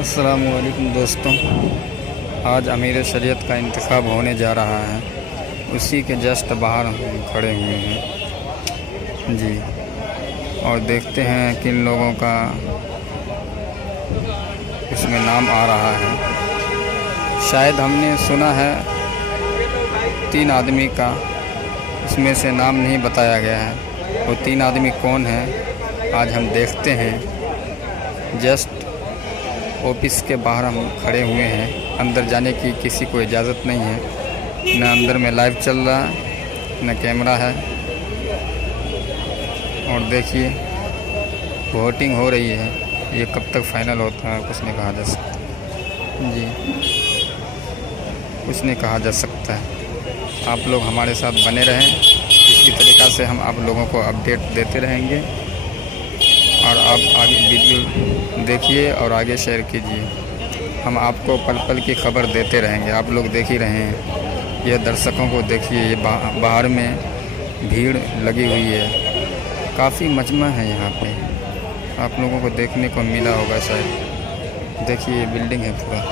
अस्सलामुअलैकुम दोस्तों, आज अमीर शरीयत का इंतखाब होने जा रहा है। उसी के जस्ट बाहर हम खड़े हुए हैं जी। और देखते हैं किन लोगों का इसमें नाम आ रहा है। शायद हमने सुना है 3 आदमी का, इसमें से नाम नहीं बताया गया है। वो 3 आदमी कौन है आज हम देखते हैं। जस्ट ऑफिस के बाहर हम खड़े हुए हैं। अंदर जाने की किसी को इजाज़त नहीं है। न अंदर में लाइव चल रहा है न कैमरा है। और देखिए वोटिंग हो रही है। ये कब तक फाइनल होता है कुछ नहीं कहा जा सकता जी, कुछ नहीं कहा जा सकता है। आप लोग हमारे साथ बने रहें। इसी तरीक़ा से हम आप लोगों को अपडेट देते रहेंगे। और आप आगे वीडियो देखिए और आगे शेयर कीजिए। हम आपको पल पल की खबर देते रहेंगे। आप लोग देख ही रहे हैं। यह दर्शकों को देखिए, ये बाहर में भीड़ लगी हुई है। काफ़ी मजमा है यहाँ पे। आप लोगों को देखने को मिला होगा शायद। देखिए ये बिल्डिंग है पूरा।